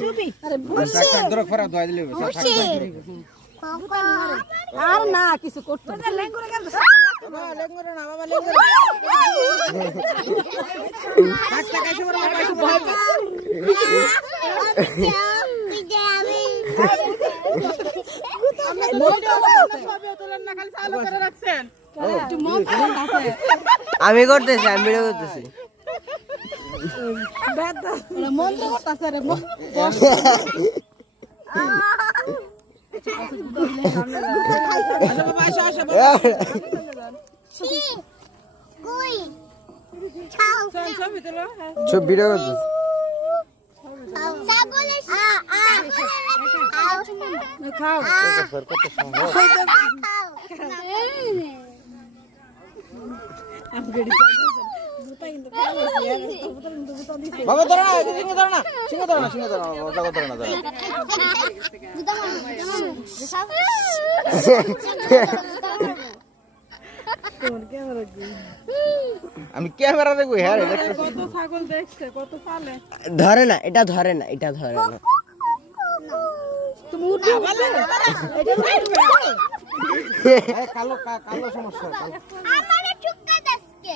ছবি আরে ধরে ফরা দোয়া দিলে আর না কিছু করতে না লেঙ্গুরে কেন বাবা লেঙ্গুরে না বাবা লেঙ্গুরে কাজ লাগাইছে বড় বাবা একটু ভয় পাচ্ছে আমি করতেছি আমি ভিডিও করতেছি মন তো করতেছে রে আচ্ছা বাবা আসো আসো কই চাও ছবি তোলো সব ভিডিও করতেছি ছাগলের খাও কত সম্ভব বাবা ধরো না সিংহ ধরো না সিংহ ধরো না সিংহ ধরো না বাবা ধরো না ধরো আমি ক্যামেরা দেখবো হ্যাঁ কত ছাগল দেখছে কত ফালে ধরে না এটা ধরে না এটা ধরে না তুমি উঠবে এটা কালো কালো সমস্যা আমারে চুক্কা দাসকে